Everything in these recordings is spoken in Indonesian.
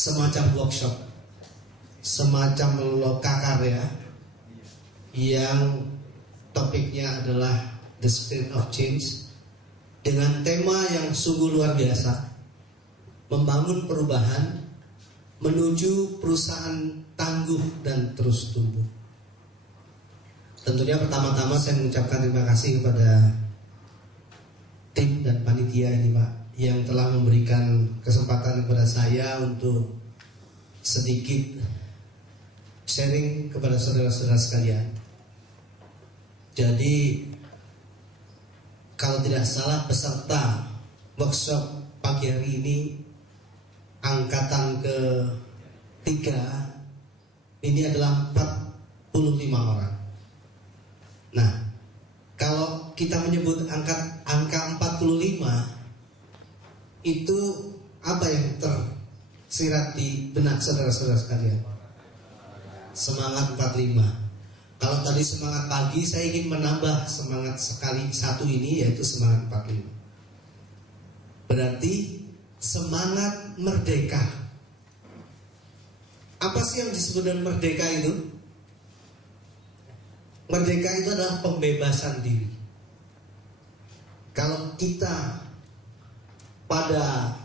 semacam workshop, semacam lokakarya yang topiknya adalah The Spirit of Change, dengan tema yang sungguh luar biasa, membangun perubahan menuju perusahaan tangguh dan terus tumbuh. Tentunya pertama-tama saya mengucapkan terima kasih kepada tim dan panitia ini Pak, yang telah memberikan kesempatan kepada saya untuk sedikit sharing kepada saudara-saudara sekalian. Jadi kalau tidak salah peserta workshop pagi hari ini angkatan ke-3 ini adalah 45 orang. Nah, kalau kita menyebut angka 45, itu apa yang tersirat di benak saudara-saudara sekalian? Semangat 45. Kalau tadi semangat pagi, saya ingin menambah semangat sekali satu ini, yaitu semangat 45. Berarti semangat merdeka. Apa sih yang disebut dengan merdeka itu? Merdeka itu adalah pembebasan diri. Kalau kita pada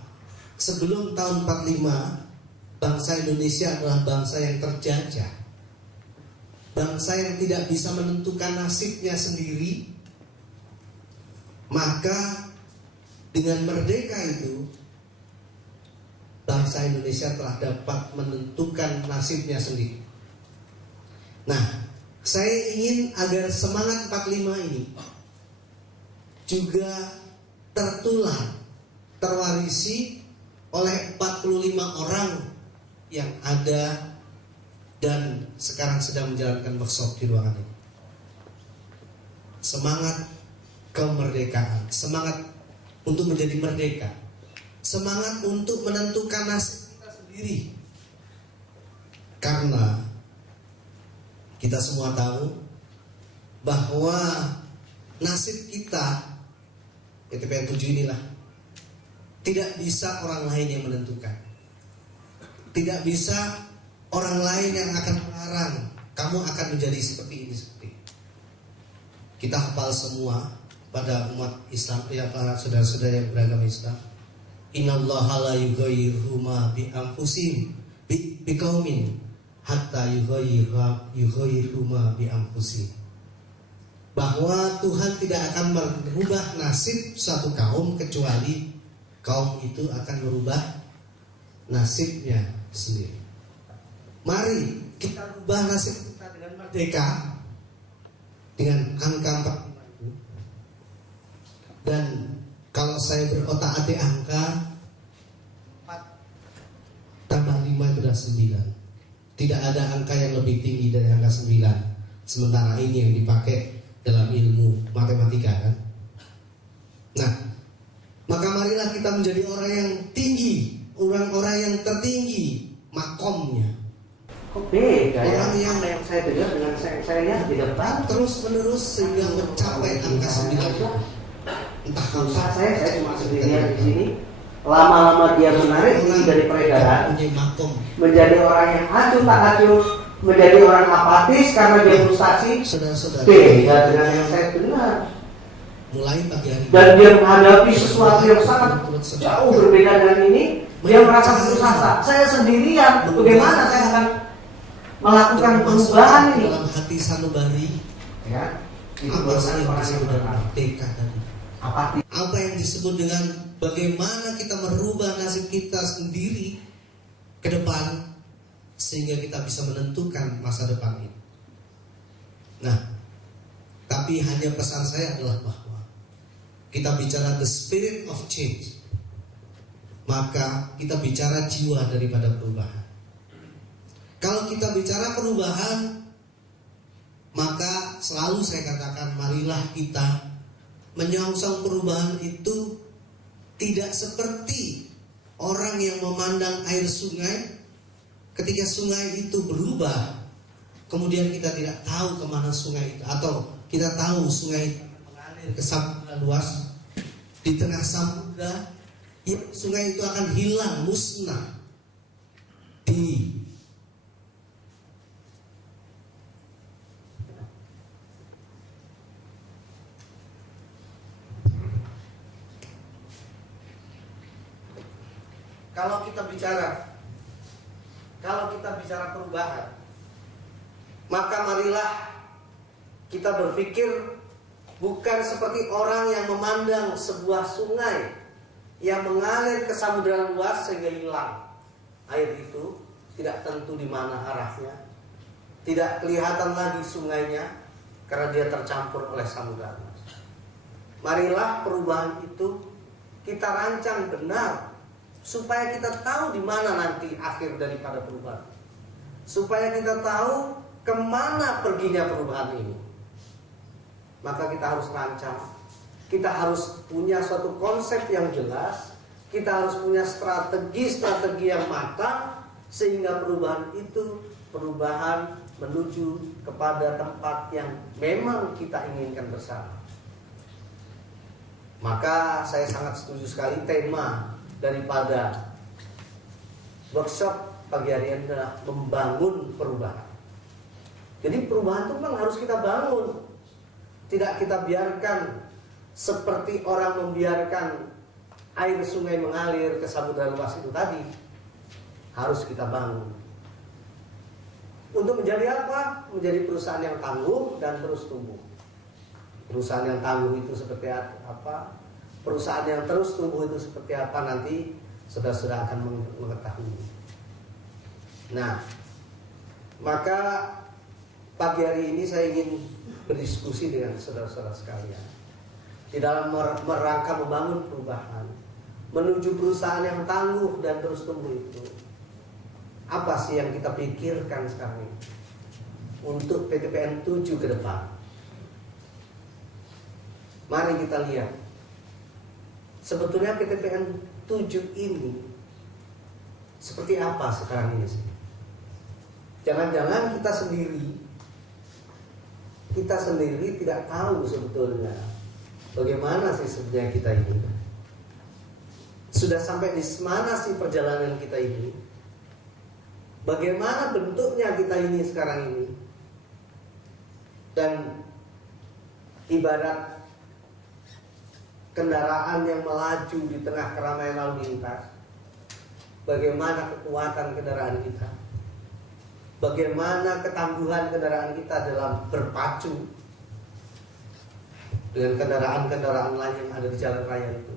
sebelum tahun 45, bangsa Indonesia adalah bangsa yang terjajah, bangsa yang tidak bisa menentukan nasibnya sendiri. Maka dengan merdeka itu, bangsa Indonesia telah dapat menentukan nasibnya sendiri. Nah, saya ingin agar semangat 45 ini juga tertular, terwarisi oleh 45 orang yang ada dan sekarang sedang menjalankan workshop di ruangan ini. Semangat kemerdekaan, semangat untuk menjadi merdeka, semangat untuk menentukan nasib kita sendiri. Karena kita semua tahu bahwa nasib kita, TPN 7 inilah, tidak bisa orang lain yang menentukan. Tidak bisa orang lain yang akan melarang kamu akan menjadi seperti ini, seperti ini. Kita hafal semua pada umat Islam, ya para saudara-saudara yang beragama Islam. Innallaha la yughayyiru ma bi anfusihim biqaumin hatta yughayyiru ma bi anfusihim. Bahwa Tuhan tidak akan merubah nasib suatu kaum kecuali kaum itu akan merubah nasibnya sendiri. Mari kita rubah nasib kita dengan merdeka, dengan angka 45. Dan kalau saya berotak-atik angka 4 tambah 5 itu adalah 9. Tidak ada angka yang lebih tinggi dari angka 9. Sementara ini yang dipakai dalam ilmu matematika kan. Nah, maka marilah kita menjadi orang yang tinggi, orang-orang yang tertinggi makomnya. Kok beda orang ya? Yang saya dengar dengan saya lihat di depan terus menerus sehingga mencapai angka 9. Entah kalau saya cuma sendirian di sini. Lama-lama dia menarik diri dari peredaran, menjadi orang yang acuh tak acuh, menjadi orang apatis karena dia frustasi. Saudara-saudara, beda dengan yang saya dengar. Mulai pagi hari dan dia menghadapi sesuatu yang sangat jauh berbeda dengan ini. Dia merasa putus asa. Saya sendirian. Bagaimana saya akan melakukan perubahan ini? Dalam hati sanubari, ya, itu apa sih yang disebut dengan merdeka tadi? Apa yang disebut dengan bagaimana kita merubah nasib kita sendiri ke depan sehingga kita bisa menentukan masa depan ini. Nah, tapi hanya pesan saya adalah bahwa kita bicara the spirit of change, maka kita bicara jiwa daripada perubahan. Kalau kita bicara perubahan, maka selalu saya katakan marilah kita menyongsong perubahan itu tidak seperti orang yang memandang air sungai. Ketika sungai itu berubah, kemudian kita tidak tahu kemana sungai itu, atau kita tahu sungai itu mengalir ke samudra luas, di tengah samudra, ya, sungai itu akan hilang, musnah. kalau kita bicara perubahan, maka marilah kita berpikir bukan seperti orang yang memandang sebuah sungai yang mengalir ke samudera luas sehingga hilang. Air itu tidak tentu di mana arahnya, tidak kelihatan lagi sungainya karena dia tercampur oleh samudera luas. Marilah perubahan itu kita rancang benar supaya kita tahu di mana nanti akhir daripada perubahan, supaya kita tahu kemana perginya perubahan ini. Maka kita harus rancang, kita harus punya suatu konsep yang jelas, kita harus punya strategi yang matang, sehingga perubahan itu perubahan menuju kepada tempat yang memang kita inginkan bersama. Maka saya sangat setuju sekali tema daripada workshop pagi hari ini adalah membangun perubahan. Jadi perubahan itu memang harus kita bangun. Tidak kita biarkan seperti orang membiarkan air sungai mengalir ke samudera luas itu tadi. Harus kita bangun. Untuk menjadi apa? Menjadi perusahaan yang tangguh dan terus tumbuh. Perusahaan yang tangguh itu seperti apa? Perusahaan yang terus tumbuh itu seperti apa? Nanti saudara-saudara akan mengetahui. Nah, maka pagi hari ini saya ingin berdiskusi dengan saudara-saudara sekalian di dalam merangka membangun perubahan menuju perusahaan yang tangguh dan terus tumbuh itu. Apa sih yang kita pikirkan sekarang ini untuk PTPN 7 ke depan? Mari kita lihat sebetulnya PTPN 7 ini seperti apa sekarang ini sih? Jangan-jangan kita sendiri tidak tahu sebetulnya bagaimana sih sebenarnya kita ini. Sudah sampai di mana sih perjalanan kita ini? Bagaimana bentuknya kita ini sekarang ini? Dan ibarat kendaraan yang melaju di tengah keramaian lalu lintas, bagaimana kekuatan kendaraan kita? Bagaimana ketangguhan kendaraan kita dalam berpacu dengan kendaraan-kendaraan lain yang ada di jalan raya itu.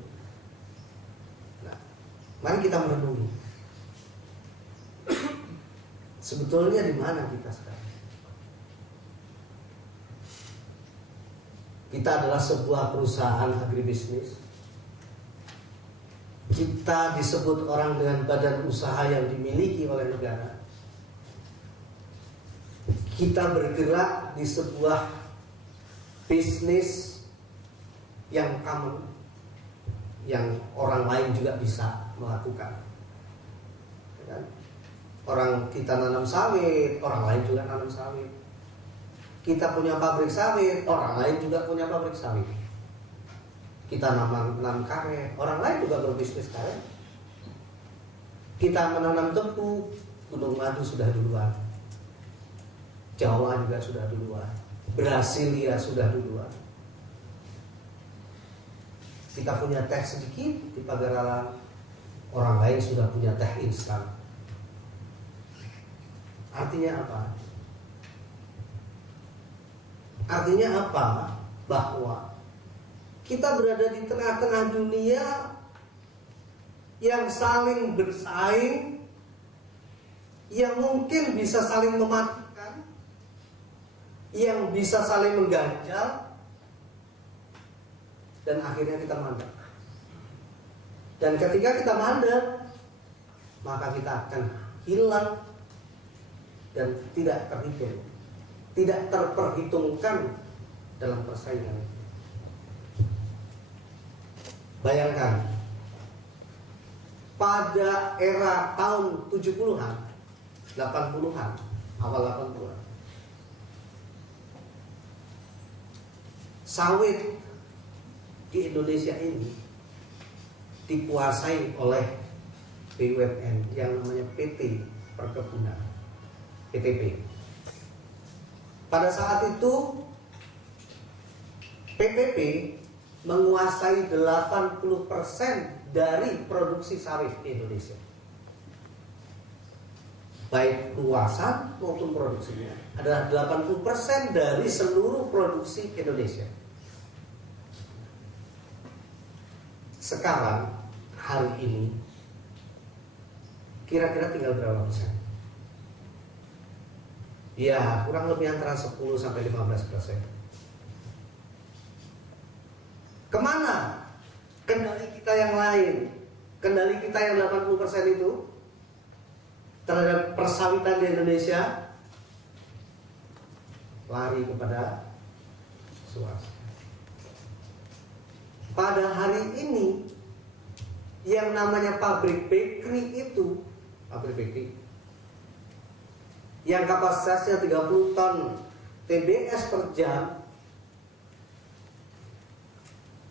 Nah, mari kita merenungi. Sebetulnya di mana kita sekarang? Kita adalah sebuah perusahaan agribisnis. Kita disebut orang dengan badan usaha yang dimiliki oleh negara. Kita bergerak di sebuah bisnis yang common, yang orang lain juga bisa melakukan. Orang kita nanam sawit, orang lain juga nanam sawit. Kita punya pabrik sawit, orang lain juga punya pabrik sawit. Kita nanam karet, orang lain juga berbisnis karet. Kita menanam tebu, Gunung Madu sudah duluan. Jawa juga sudah duluan, Brasilia sudah duluan. Kita punya teh sedikit di Pagaralan, orang lain sudah punya teh instan. Artinya apa? Artinya apa? Bahwa kita berada di tengah-tengah dunia yang saling bersaing, yang mungkin bisa saling mematikan, yang bisa saling mengganjal, dan akhirnya kita mandek. Dan ketika kita mandek, maka kita akan hilang dan tidak terhitung, tidak terperhitungkan dalam persaingan. Bayangkan pada era tahun 70-an, 80-an, awal 80-an, sawit di Indonesia ini dikuasai oleh BUMN yang namanya PT Perkebunan, PTP. Pada saat itu PTP menguasai 80% dari produksi sawit di Indonesia. baik luasan maupun produksinya adalah 80% dari seluruh produksi Indonesia. Sekarang hari ini kira-kira tinggal berapa persen? Ya, kurang lebih antara 10 sampai 15%. Kemana kendali kita yang lain? Kendali kita yang 80% itu terhadap persawitan di Indonesia lari kepada swasta. Pada hari ini yang namanya pabrik bakery itu, pabrik bakery yang kapasitasnya 30 ton TBS per jam,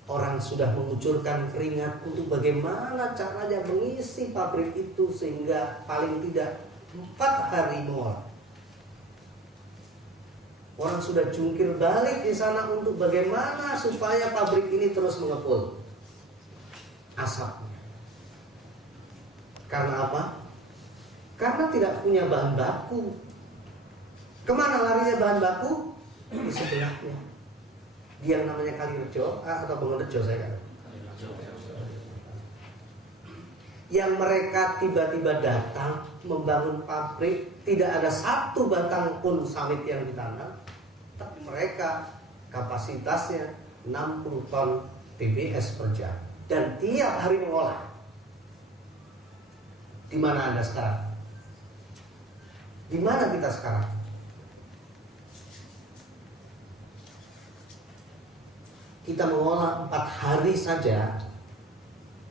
orang sudah mengucurkan keringat untuk bagaimana caranya mengisi pabrik itu sehingga paling tidak 4 hari mengolah. Orang sudah jungkir balik di sana untuk bagaimana supaya pabrik ini terus mengepul asapnya. Karena apa? Karena tidak punya bahan baku. Kemana larinya bahan baku? Di sebelahnya. Dia yang namanya Kalirejo atau Bengerejo saya kan. Yang mereka tiba-tiba datang membangun pabrik, tidak ada satu batang pun sawit yang ditanam, tapi mereka kapasitasnya 60 ton TBS per jam dan tiap hari mengolah. Di mana Anda sekarang? Di mana kita sekarang? Kita mengolah 4 hari saja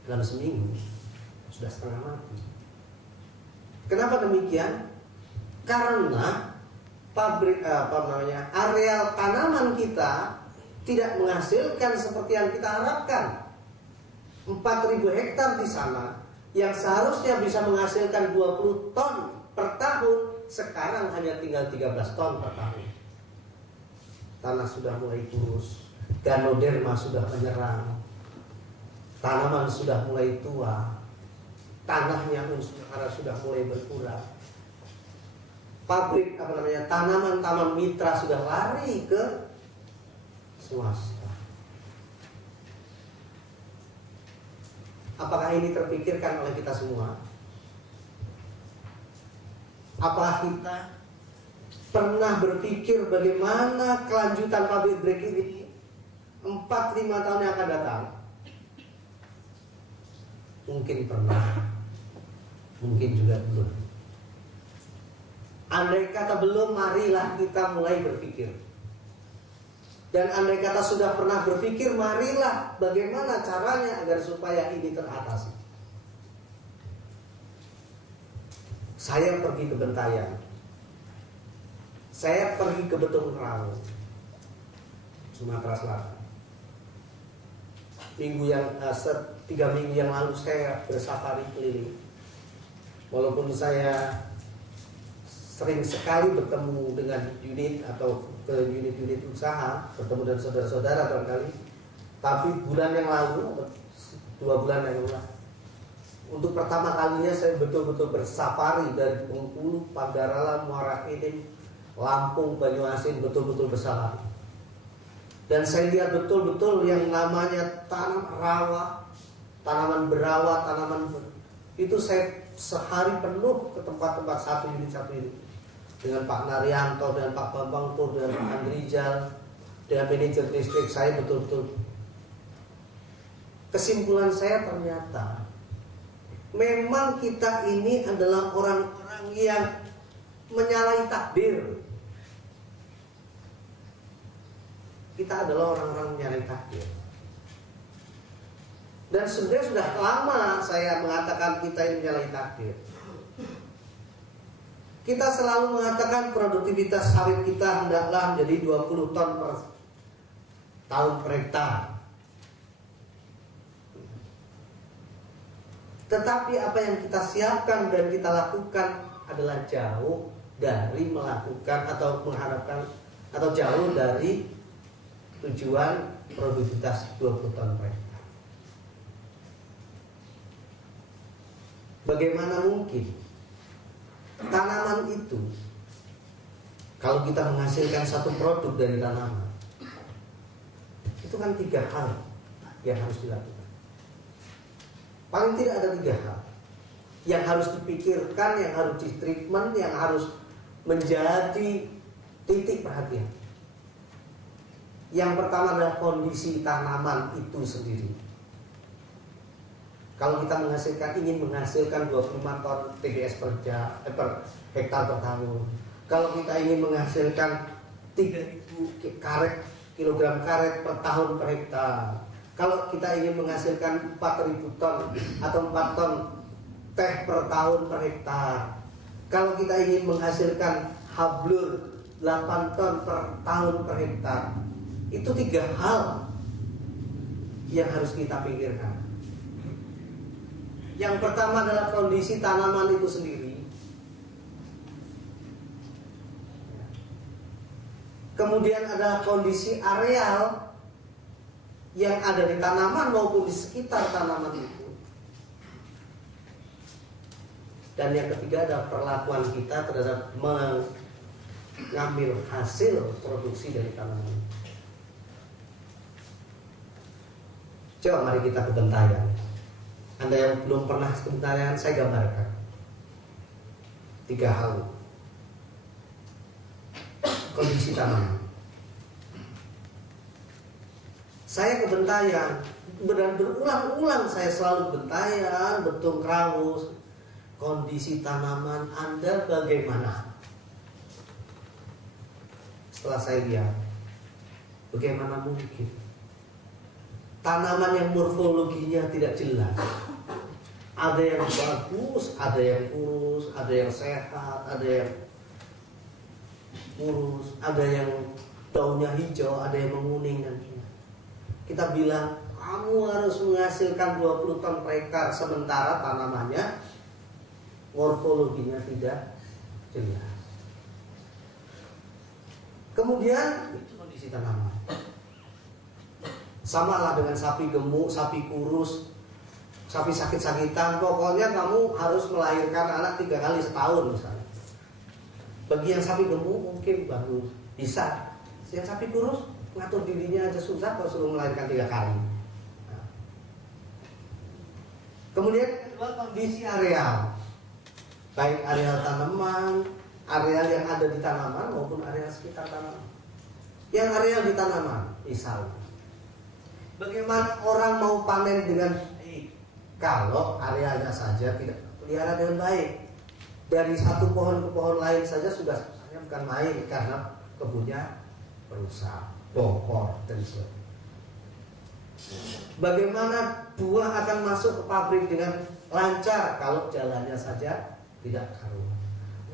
dalam seminggu sudah setengah mati. Kenapa demikian? Karena pabrik areal tanaman kita tidak menghasilkan seperti yang kita harapkan. 4.000 hektar di sana yang seharusnya bisa menghasilkan 20 ton per tahun, sekarang hanya tinggal 13 ton per tahun. Tanah sudah mulai kurus, Ganoderma sudah menyerang, tanaman sudah mulai tua, tanahnya sudah mulai berkurang. Pabrik tanaman mitra sudah lari ke swasta. Apakah ini terpikirkan oleh kita semua? Apakah kita pernah berpikir bagaimana kelanjutan pabrik ini 4-5 tahun yang akan datang? Mungkin pernah, mungkin juga belum. Andai kata belum, marilah kita mulai berpikir. Dan andai kata sudah pernah berpikir, marilah bagaimana caranya agar supaya ini teratasi. Saya pergi ke Bentayan, saya pergi ke Betung Kerau, Sumatera Selatan. 3 minggu yang lalu saya bersafari keliling. Walaupun saya sering sekali bertemu dengan unit atau ke unit-unit usaha, bertemu dengan saudara-saudara barangkali, tapi bulan yang lalu, 2 bulan yang lalu, untuk pertama kalinya saya betul-betul bersafari dari Bengkulu, Pagarala, Muara Enim, Lampung, Banyuasin, betul-betul bersafari. Dan saya lihat betul-betul yang namanya tanaman berawa, itu saya sehari penuh ke tempat-tempat satu unit dengan Pak Naryanto, dengan Pak Bambang Tur, dengan Pak Andrijal, dengan manajer distrik. Saya betul-betul, kesimpulan saya ternyata memang kita ini adalah orang-orang yang menyalahi takdir. Kita adalah orang-orang menyalahi takdir. Dan sebenarnya sudah lama saya mengatakan kita ini menyalahi takdir. Kita selalu mengatakan produktivitas sawit kita hendaklah menjadi 20 ton per tahun per hektar. Tetapi apa yang kita siapkan dan kita lakukan adalah jauh dari melakukan atau mengharapkan, atau jauh dari tujuan produktivitas 20 ton per hektar. Bagaimana mungkin Tanaman itu, kalau kita menghasilkan satu produk dari tanaman, itu kan 3 hal yang harus dilakukan. Paling tidak ada 3 hal yang harus dipikirkan, yang harus ditreatment, yang harus menjadi titik perhatian. Yang pertama adalah kondisi tanaman itu sendiri. Kalau kita ingin menghasilkan 25 ton TDS per hektar per tahun. Kalau kita ingin menghasilkan 3.000 kilogram karet per tahun per hektar. Kalau kita ingin menghasilkan 4.000 ton atau 4 ton teh per tahun per hektar. Kalau kita ingin menghasilkan hablur 8 ton per tahun per hektar. Itu 3 hal yang harus kita pikirkan. Yang pertama adalah kondisi tanaman itu sendiri. Kemudian adalah kondisi areal yang ada di tanaman maupun di sekitar tanaman itu. Dan yang ketiga adalah perlakuan kita terhadap mengambil hasil produksi dari tanaman. Coba mari kita ke bentayan. Anda yang belum pernah ke bentayan, saya gambarkan 3 hal. Kondisi tanaman. Saya ke bentayan, dan berulang-ulang saya selalu bentayan, betung Kraus. Kondisi tanaman Anda bagaimana? Setelah saya lihat, bagaimana mungkin tanaman yang morfologinya tidak jelas, ada yang bagus, ada yang kurus, ada yang sehat, ada yang kurus, ada yang daunnya hijau, ada yang menguning dan kita bilang kamu harus menghasilkan 20 ton per hektar, sementara tanamannya morfologinya tidak jelas. Kemudian itu kondisi tanaman. Sama lah dengan sapi gemuk, sapi kurus, sapi sakit-sakitan. Pokoknya kamu harus melahirkan anak 3 kali setahun misalnya. Bagi yang sapi gemuk mungkin baru bisa. Yang sapi kurus ngatur dirinya aja susah kalau suruh melahirkan 3 kali. Nah. Kemudian kedua, kondisi areal. Baik areal tanaman, areal yang ada di tanaman maupun areal sekitar tanaman. Yang areal di tanaman, misalnya, bagaimana orang mau panen dengan baik kalau arealnya saja tidak pelihara dengan baik? Dari satu pohon ke pohon lain saja sudah susahnya bukan main karena kebunnya rusak, bongkor dan sebagainya. Bagaimana buah akan masuk ke pabrik dengan lancar kalau jalannya saja tidak karuan?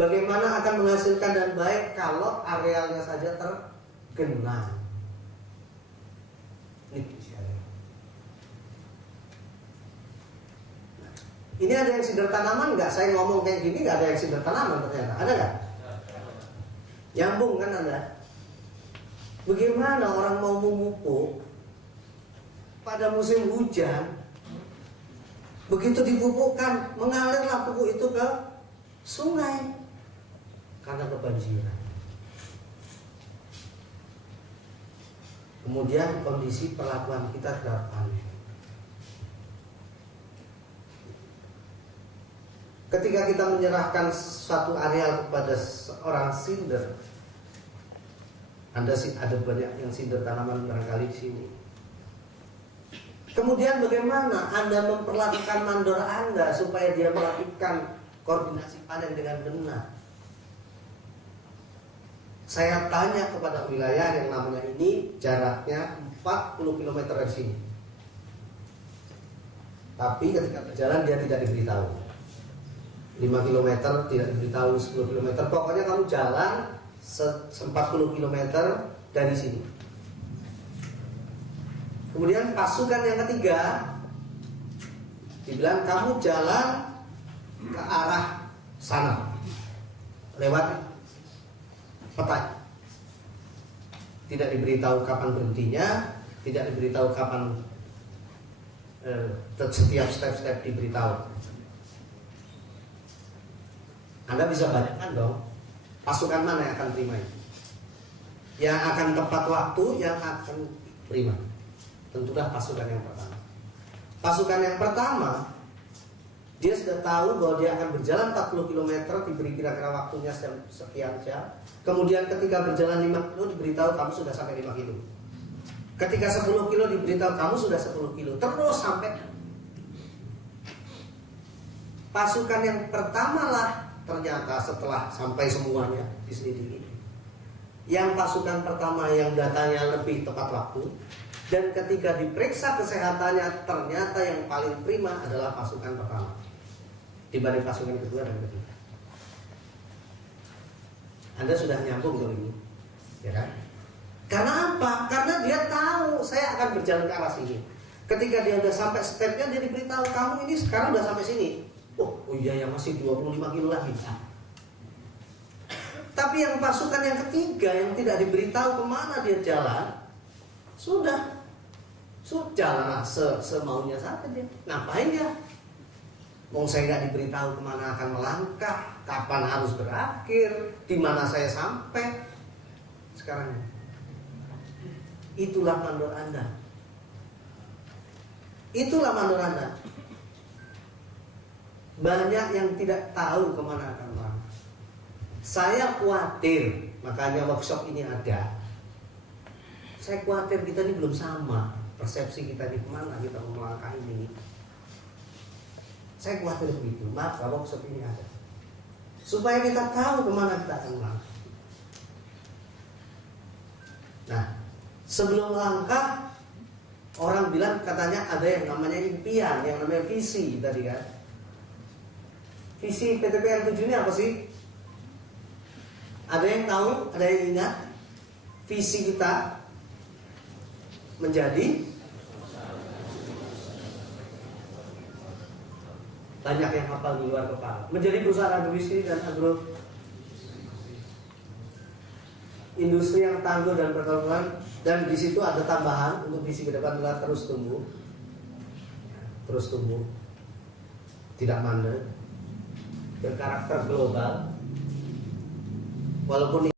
Bagaimana akan menghasilkan dan baik kalau arealnya saja tergenang? Ini ada yang sinder tanaman nggak? Saya ngomong kayak gini nggak ada yang sinder tanaman ternyata. Ada nggak? Nyambung kan Anda? Bagaimana orang mau memupuk pada musim hujan? Begitu dipupukkan, mengalirlah pupuk itu ke sungai karena kebanjiran. Kemudian kondisi perlakuan kita terhadap panen. Ketika kita menyerahkan suatu areal kepada seorang sinder, Anda sih ada banyak yang sinder tanaman barangkali di sini. Kemudian bagaimana Anda memperlakukan mandor Anda supaya dia melakukan koordinasi panen dengan benar? Saya tanya kepada wilayah yang namanya ini jaraknya 40 km dari sini. Tapi ketika berjalan dia tidak diberitahu. 5 km tidak diberitahu, 10 km. Pokoknya kamu jalan 40 km dari sini. Kemudian pasukan yang ketiga dibilang kamu jalan ke arah sana lewat peta. Tidak diberitahu kapan berhentinya, tidak diberitahu kapan setiap step-step diberitahu. Anda bisa bayangkan dong, pasukan mana yang akan terima itu? Yang akan tepat waktu, yang akan terima. Tentulah pasukan yang pertama. Pasukan yang pertama, dia sudah tahu bahwa dia akan berjalan 40 km, diberi kira-kira waktunya sekian jam. Kemudian ketika berjalan 5 kilo diberitahu kamu sudah sampai 5 kilo. Ketika 10 kilo diberitahu kamu sudah 10 kilo. Terus sampai. Pasukan yang pertama lah ternyata setelah sampai semuanya diselidiki, yang pasukan pertama yang datanya lebih tepat waktu, dan ketika diperiksa kesehatannya ternyata yang paling prima adalah pasukan pertama dibanding pasukan kedua dan ketiga. Anda sudah nyambung tuh ini, ya kan? Karena apa? Karena dia tahu saya akan berjalan ke arah sini. Ketika dia udah sampai stepnya, dia diberitahu kamu ini sekarang udah sampai sini. Oh iya ya, masih 25 kilo lagi. Tapi yang pasukan yang ketiga yang tidak diberitahu kemana dia jalan, sudah jalan semaunya saja dia. Ngapain dia? Mau saya nggak diberitahu kemana akan melangkah, kapan harus berakhir, di mana saya sampai. Sekarang itulah mandor Anda. Itulah mandor Anda. Banyak yang tidak tahu kemana akan melangkah. Saya khawatir, makanya workshop ini ada. Saya khawatir kita ini belum sama persepsi kita di kemana kita mau melangkah ini. Saya khawatir begitu, maka workshop ini ada supaya kita tahu kemana kita akan melangkah. Nah, sebelum melangkah, orang bilang katanya ada yang namanya impian, yang namanya visi tadi kan. Visi PTPN 7 ini apa sih? Ada yang tahu? Ada yang ingat? Visi kita menjadi banyak yang hafal di luar kepala. Menjadi perusahaan agroindustri dan agro industri yang tangguh dan berkelanjutan, dan di situ ada tambahan untuk visi ke depan adalah terus tumbuh, tidak mandek, berkarakter global, walaupun